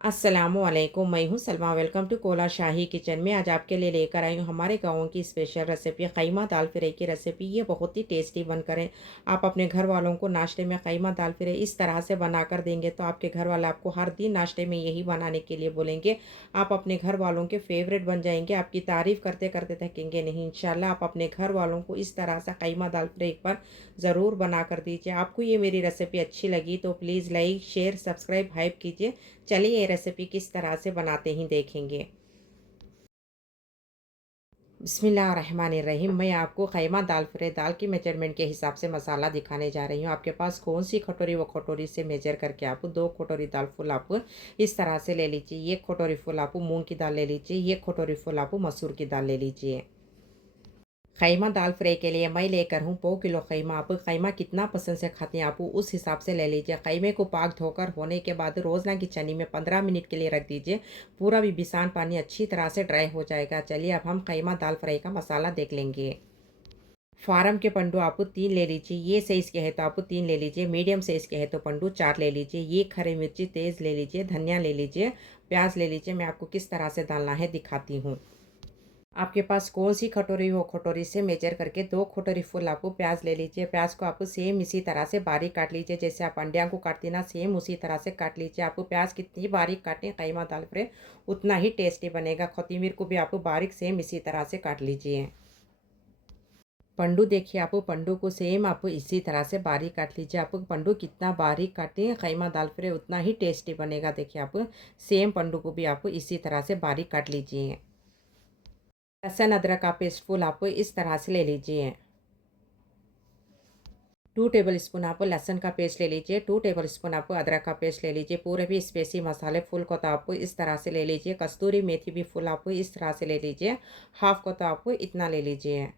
अस्सलामुअलैकुम, मैं हूँ Salma. Welcome to Kola Shahi kitchen में। आज आपके लिए लेकर आई हूँ हमारे गाँव की स्पेशल रेसिपी क़ीमा दाल फ्राई की रेसिपी। ये बहुत ही टेस्टी बनकर है। आप अपने घर वालों को नाश्ते में क़ीमा दाल फ्राई इस तरह से बनाकर देंगे तो आपके घर वाले आपको हर दिन नाश्ते में यही बनाने के लिए बोलेंगे। आप अपने घर वालों के फेवरेट बन जाएंगे। आपकी तारीफ़ करते करते थकेंगे नहीं। इंशाल्लाह आप अपने घर वालों को इस तरह से क़ीमा दाल फ्राई एक बार ज़रूर बना कर दीजिए। आपको ये मेरी रेसिपी अच्छी लगी तो please like share subscribe hype कीजिए। चलिए ये रेसिपी किस तरह से बनाते ही देखेंगे। बिस्मिल्लाहिर्रहमानिर्रहीम। मैं आपको क़ीमा दाल फ्राई दाल की मेजरमेंट के हिसाब से मसाला दिखाने जा रही हूँ। आपके पास कौन सी कटोरी वो कटोरी से मेजर करके आप 2 कटोरी दाल फुल आप इस तरह से ले लीजिए। 1 कटोरी फुल आप मूंग की दाल ले लीजिए। 1 कटोरी फुल आप मसूर की दाल ले लीजिए। क़ीमा दाल फ्राई के लिए मैं लेकर हूँ 1/2 किलो क़ीमा। आप क़ीमा कितना पसंद से खाते हैं आप उस हिसाब से ले लीजिए। क़ीमे को पाक धोकर होने के बाद रोज़ना की चनी में 15 मिनट के लिए रख दीजिए। पूरा भी बिसान पानी अच्छी तरह से ड्राई हो जाएगा। चलिए अब हम क़ीमा दाल फ्राई का मसाला देख लेंगे। फार्म के पंडू आप 3 ले लीजिए। ये साइज़ के है तो आप 3 ले लीजिए। मीडियम साइज़ के है तो पंडू 4 ले लीजिए। ये हरी मिर्ची तेज़ ले लीजिए। धनिया ले लीजिए। प्याज ले लीजिए। मैं आपको किस तरह से डालना है दिखाती हूँ। आपके पास कौन सी कटोरी हो कटोरी से मेजर करके 2 कटोरी फुल आप प्याज ले लीजिए। प्याज को आप सेम इसी तरह से बारीक काट लीजिए। जैसे आप अंडिया को काटती ना सेम उसी तरह से काट लीजिए। आपको प्याज कितनी बारीक काटें क़ीमा दाल फ्राई उतना ही टेस्टी बनेगा। कोथिमीर को भी आप बारीक सेम इसी तरह से काट लीजिए। पंडू देखिए आप पंडू को सेम आप इसी तरह से बारीक काट लीजिए। आप पंडू कितना बारीक काटें क़ीमा दाल फ्राई उतना ही टेस्टी बनेगा। देखिए आप सेम पंडू को भी आप इसी तरह से बारीक काट लीजिए। लहसुन अदरक का पेस्ट फुल आप इस तरह से ले लीजिए। 2 टेबल स्पून आप लहसुन का पेस्ट ले लीजिए। 2 टेबल स्पून आप अदरक का पेस्ट ले लीजिए। पूरे भी स्पेसी मसाले फुल को तो आप इस तरह से ले लीजिए। कस्तूरी मेथी भी फुल आप इस तरह से ले लीजिए। हाफ को तो आप इतना ले लीजिए।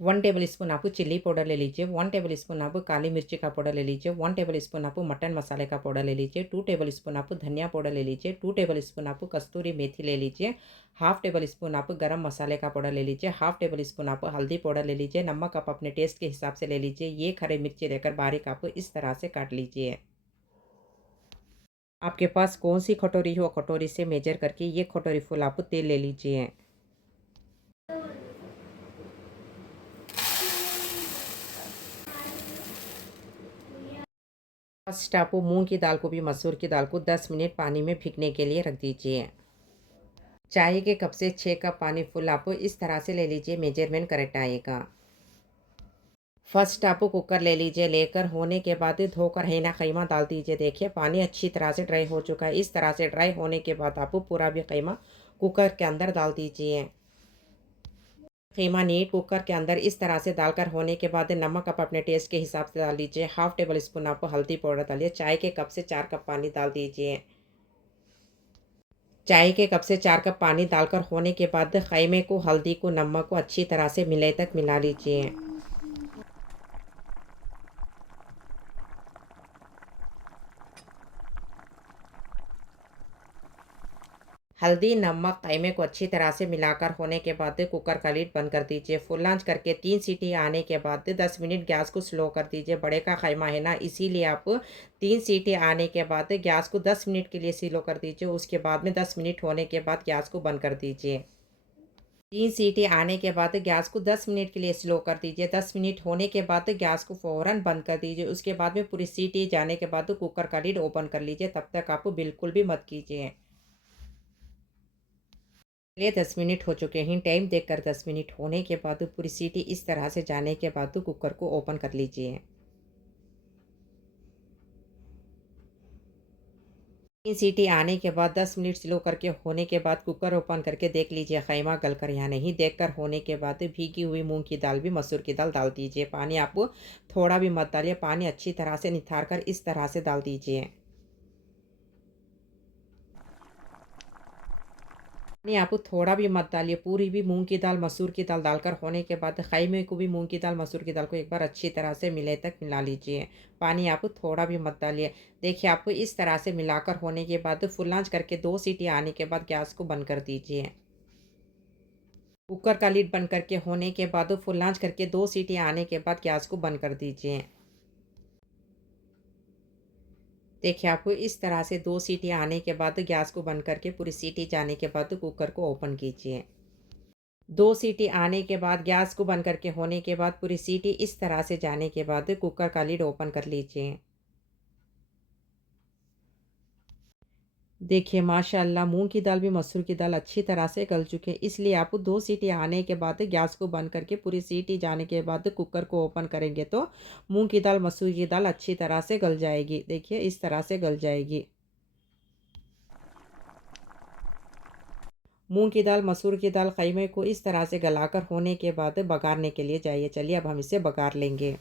1 टेबल स्पून आप चिल्ली पाउडर ले लीजिए। 1 टेबल स्पून आप काली मिर्ची का पाउडर ले लीजिए। 1 टेबल स्पून आप मटन मसाले का पाउडर ले लीजिए। 2 टेबल स्पून आप धनिया पाउडर ले लीजिए। 2 टेबल स्पून आप कस्तूरी मेथी ले लीजिए। हाफ टेबल स्पून आप गरम मसाले का पाउडर ले लीजिए। हाफ टेबल स्पून आप हल्दी पाउडर ले लीजिए। नमक आप अपने टेस्ट के हिसाब से ले लीजिए। ये हरी मिर्ची लेकर बारीक आप इस तरह से काट लीजिए। आपके पास कौन सी कटोरी हो कटोरी से मेजर करके ये कटोरी फुल आप तेल ले लीजिए। फर्स्ट आप मूंग की दाल को भी मसूर की दाल को 10 मिनट पानी में भिगने के लिए रख दीजिए। चाय के कप से 6 कप पानी फुल आप इस तरह से ले लीजिए। मेजरमेंट करेक्ट आएगा। फर्स्ट आप कुकर ले लीजिए। लेकर होने के बाद धोकर है ना क़ीमा डाल दीजिए। देखिए पानी अच्छी तरह से ड्राई हो चुका है। इस तरह से ड्राई होने के बाद आप पूरा भी क़ीमा कुकर के अंदर डाल दीजिए। क़ीमा नीट कुकर के अंदर इस तरह से डालकर होने के बाद नमक आप अपने टेस्ट के हिसाब से डाल दीजिए। हाफ टेबल स्पून आप हल्दी पाउडर डालिए। चाय के कप से 4 कप पानी डाल दीजिए। चाय के कप से 4 कप पानी डालकर होने के बाद क़ीमे को हल्दी को नमक को अच्छी तरह से मिले तक मिला लीजिए। हल्दी नमक क़ीमे को अच्छी तरह से मिलाकर होने के बाद कुकर का लीड बंद कर दीजिए। फुल आंच करके 3 सीटी आने के बाद 10 मिनट गैस को स्लो कर दीजिए। बड़े का क़ीमा है ना इसीलिए आप 3 सीटी आने के बाद गैस को 10 मिनट के लिए स्लो कर दीजिए। उसके बाद में 10 मिनट होने के बाद गैस को बंद कर दीजिए। 3 सीटी आने के बाद गैस को 10 मिनट के लिए स्लो कर दीजिए। 10 मिनट होने के बाद गैस को फ़ौरन बंद कर दीजिए। उसके बाद में पूरी सीटी जाने के बाद कुकर का लीड ओपन कर लीजिए। तब तक आप बिल्कुल भी मत कीजिए। चलिए 10 मिनट हो चुके हैं। टाइम देखकर 10 मिनट होने के बाद पूरी सीटी इस तरह से जाने के बाद कुकर को ओपन कर लीजिए। 3 सीटी आने के बाद 10 मिनट स्लो करके होने के बाद कुकर ओपन करके देख लीजिए क़ीमा गल कर या नहीं। देखकर होने के बाद भीगी हुई मूंग की दाल भी मसूर की दाल डाल दीजिए। पानी आप थोड़ा भी मत डालिए। पानी अच्छी तरह से निथार कर इस तरह से डाल दीजिए। नहीं आप थोड़ा भी मत डालिए। पूरी भी मूंग की दाल मसूर की दाल डालकर होने के बाद ख़ीमे को भी मूंग की दाल मसूर की दाल को एक बार अच्छी तरह से मिले तक मिला लीजिए। पानी आप थोड़ा भी मत डालिए। देखिए आपको इस तरह से मिलाकर होने के बाद फुल आंच करके 2 सीटी आने के बाद गैस को बंद कर दीजिए। कुकर का लीड बंद करके होने के बाद फुल आंच करके 2 सीटी आने के बाद गैस को बंद कर दीजिए। देखिए आपको इस तरह से 2 सीटी आने के बाद गैस को बंद करके पूरी सीटी जाने के बाद कुकर को ओपन कीजिए। 2 सीटी आने के बाद गैस को बंद करके होने के बाद पूरी सीटी इस तरह से जाने के बाद कुकर का लिड ओपन कर लीजिए। देखिए माशाअल्लाह मूँग की दाल भी मसूर की दाल अच्छी तरह से गल चुके हैं, इसलिए आप 2 सीटी आने के बाद गैस को बंद करके पूरी सीटी जाने के बाद कुकर को ओपन करेंगे तो मूँग की दाल, मसूर की दाल अच्छी तरह से गल जाएगी। देखिए इस तरह से गल जाएगी। मूँग की दाल, मसूर की दाल ख़ीमे को इस तरह से गलाकर होने के बाद बघारने के लिए जाइए। चलिए अब हम इसे बघार लेंगे।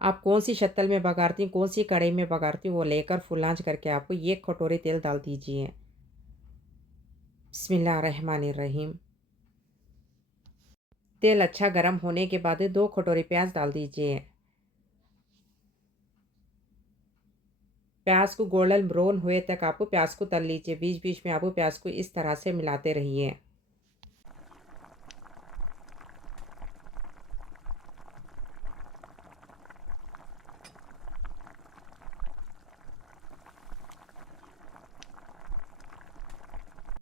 आप कौन-सी शक्ल में बघारती हैं, कौन-सी कढ़ाई में बघारती हैं, वो लेकर फुल आँच करके आप 1 कटोरी तेल डाल दीजिए। बिस्मिल्लाहिर्रहमानिर्रहीम। तेल अच्छा गरम होने के बाद 2 कटोरी प्याज डाल दीजिए। प्याज को गोल्डन ब्राउन हुए तक आप प्याज को तल लीजिए। बीच-बीच में आप प्याज को इस तरह से मिलाते रहिए।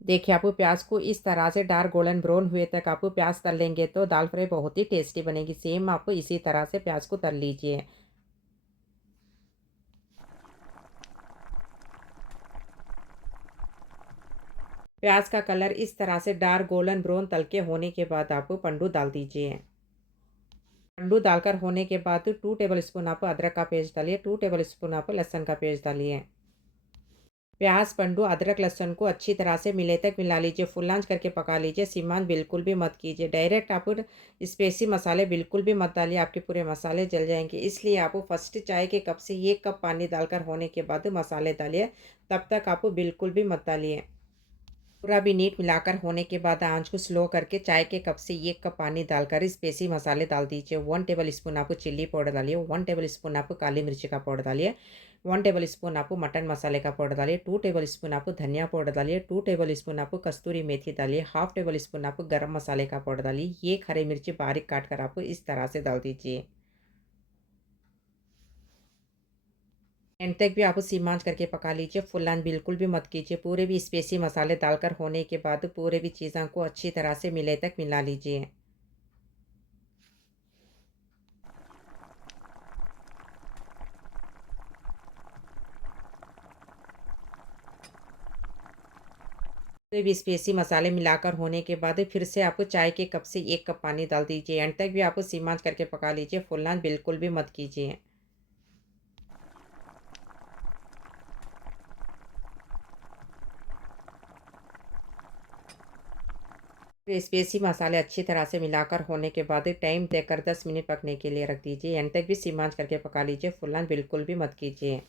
देखिए आप प्याज को इस तरह से डार्क गोल्डन ब्राउन हुए तक आप प्याज तल लेंगे तो दाल फ्राई बहुत ही टेस्टी बनेगी। सेम आप इसी तरह से प्याज को तल लीजिए। प्याज का कलर इस तरह से डार्क गोल्डन ब्राउन तल के होने के बाद आप पंडू डाल दीजिए। पंडू डालकर होने के बाद 2 टेबल स्पून आप अदरक का पेस्ट डालिए, 2 टेबल स्पून आप लहसुन का पेस्ट डालिए। प्याज, पंडू, अदरक, लहसुन को अच्छी तरह से मिले तक मिला लीजिए। फुल आँच करके पका लीजिए। सिम आँच बिल्कुल भी मत कीजिए। डायरेक्ट आप स्पाइसी मसाले बिल्कुल भी मत डालिए, आपके पूरे मसाले जल जाएँगे। इसलिए आप फर्स्ट चाय के कप से 1 कप पानी डालकर होने के बाद मसाले डालिए, तब तक आप बिल्कुल भी मत डालिए। पूरा भी नीट मिलाकर होने के बाद आँच को स्लो करके चाय के कप से 1 कप पानी डालकर स्पाइसी मसाले डाल दीजिए। 1 टेबल स्पून आप चिल्ली पाउडर डालिए, 1 टेबल स्पून आप काली मिर्ची का पाउडर डालिए, 1 टेबल स्पून आप मटन मसाले का पाउडर डालिए, 2 टेबल स्पून आप धनिया पाउडर डालिए, 2 टेबल स्पून आप कस्तूरी मेथी डालिए, हाफ टेबल स्पून आप गरम मसाले का पाउडर डालिए। ये हरी मिर्ची बारीक काट कर आप इस तरह से डाल दीजिए। एंड तक भी आप सिम आँच करके पका लीजिए। फुल आँच बिल्कुल भी मत कीजिए। पूरे भी स्पाइसी मसाले डालकर होने के बाद पूरे भी चीज़ों को अच्छी तरह से मिले तक मिला लीजिए। तो भी स्पाइसी मसाले मिलाकर होने के बाद फिर से आप चाय के कप से 1 कप पानी डाल दीजिए। एंड तक भी आप सिम आँच करके पका लीजिए। फुल आँच बिल्कुल भी मत कीजिए। फिर स्पाइसी मसाले अच्छी तरह से मिलाकर होने के बाद टाइम देकर 10 मिनट पकने के लिए रख दीजिए। एंड तक भी सिम आँच करके पका लीजिए। फुल आँच बिल्कुल भी मत कीजिए।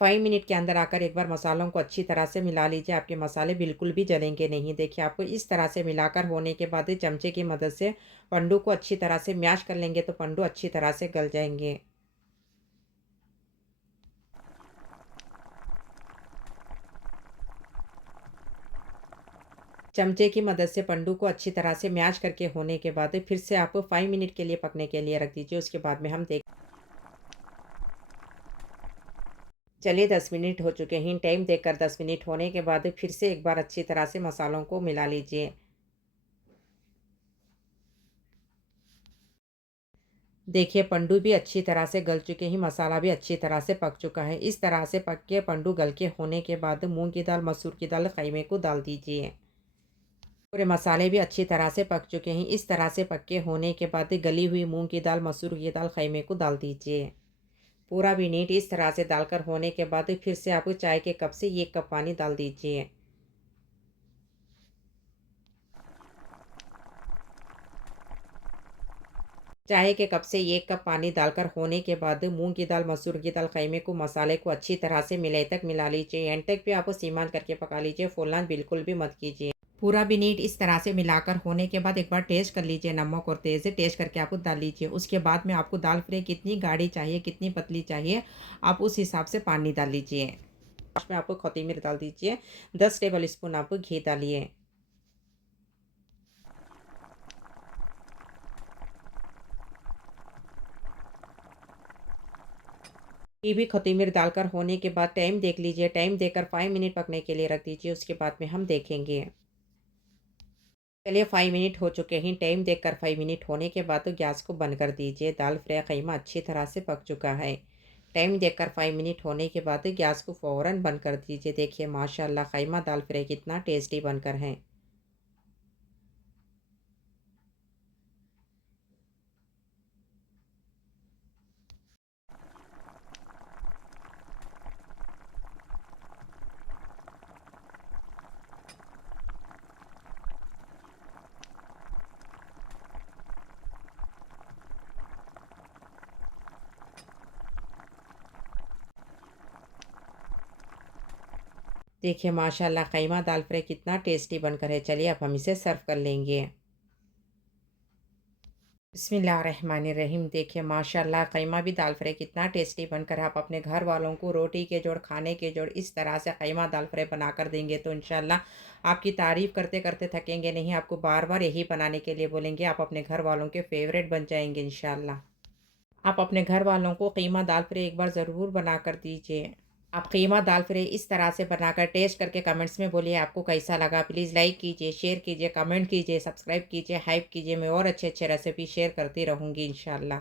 5 मिनट के अंदर आकर एक बार मसालों को अच्छी तरह से मिला लीजिए। आपके मसाले बिल्कुल भी जलेंगे नहीं। देखिए आपको इस तरह से मिलाकर होने के बाद चमचे की मदद से पंडू को अच्छी तरह से मैश कर लेंगे तो पंडू अच्छी तरह से गल जाएंगे। चमचे की मदद से पंडू को अच्छी तरह से मैश करके होने के बाद फिर से आप 5 मिनट के लिए पकने के लिए रख दीजिए। उसके बाद में हम देख चलिए 10 मिनट हो चुके हैं। टाइम देखकर 10 मिनट होने के बाद फिर से एक बार अच्छी तरह से मसालों को मिला लीजिए। देखिए पंडू भी अच्छी तरह से गल चुके हैं, मसाला भी अच्छी तरह से पक चुका है। इस तरह से पक के पंडू गल के होने के बाद मूंग की दाल, मसूर की दाल ख़ीमे को डाल दीजिए। पूरे मसाले भी अच्छी तरह से पक चुके हैं। इस तरह से पक के होने के बाद गली हुई मूंग की दाल, मसूर की दाल ख़ीमे को डाल दीजिए। पूरा भी नीट इस तरह से डालकर होने के बाद फिर से आप चाय के कप से 1 कप पानी डाल दीजिए। चाय के कप से 1 कप पानी डालकर होने के बाद मूंग की दाल, मसूर की दाल ख़ीमे को मसाले को अच्छी तरह से मिले तक मिला लीजिए। एंड तक भी आप सीम आँच करके पका लीजिए। फुल आँच बिल्कुल भी मत कीजिए। पूरा भी नीट इस तरह से मिलाकर होने के बाद एक बार टेस्ट कर लीजिए। नमक और तेज़ से टेस्ट करके आप डाल लीजिए। उसके बाद में आपको दाल फ्राई कितनी गाढ़ी चाहिए, कितनी पतली चाहिए, आप उस हिसाब से पानी डाल लीजिए। लास्ट में आपको कोथिमीर डाल दीजिए। 10 टेबल स्पून आप घी डालिए। भी खतीमिर डालकर होने के बाद टाइम देख लीजिए, टाइम देकर 5 मिनट पकने के लिए रख दीजिए, उसके बाद में हम देखेंगे। चलिए 5 मिनट हो चुके हैं, टाइम देखकर 5 मिनट होने के बाद तो गैस को बंद कर दीजिए। दाल फ्राई क़ीमा अच्छी तरह से पक चुका है। टाइम देखकर 5 मिनट होने के बाद गैस को फ़ौरन बंद कर दीजिए। देखिए माशाल्लाह क़ीमा दाल फ्राई कितना टेस्टी बनकर है। देखिए माशाल्लाह क़ीमा दाल फ्राई कितना टेस्टी बनकर है। चलिए अब हम इसे सर्व कर लेंगे। बिस्मिल्लाहिर्रहमानिर्रहीम। देखिए माशाल्लाह क़ीमा भी दाल फ्राई कितना टेस्टी बनकर है। आप अपने घर वालों को रोटी के जोड़, खाने के जोड़ इस तरह से क़ीमा दाल फ्राई बनाकर देंगे तो इंशाल्लाह आपकी तारीफ़ करते करते थकेंगे नहीं। आपको बार बार यही बनाने के लिए बोलेंगे। आप अपने घर वालों के फेवरेट बन जाएंगे इंशाल्लाह। आप अपने घर वालों को क़ीमा दाल फ्राई एक बार ज़रूर बनाकर दीजिए। आप कीमा दाल फ्राई इस तरह से बनाकर टेस्ट करके कमेंट्स में बोलिए आपको कैसा लगा। प्लीज़ लाइक कीजिए, शेयर कीजिए, कमेंट कीजिए, सब्सक्राइब कीजिए, हाइप कीजिए। मैं और अच्छे अच्छे रेसिपी शेयर करती रहूँगी इंशाल्लाह।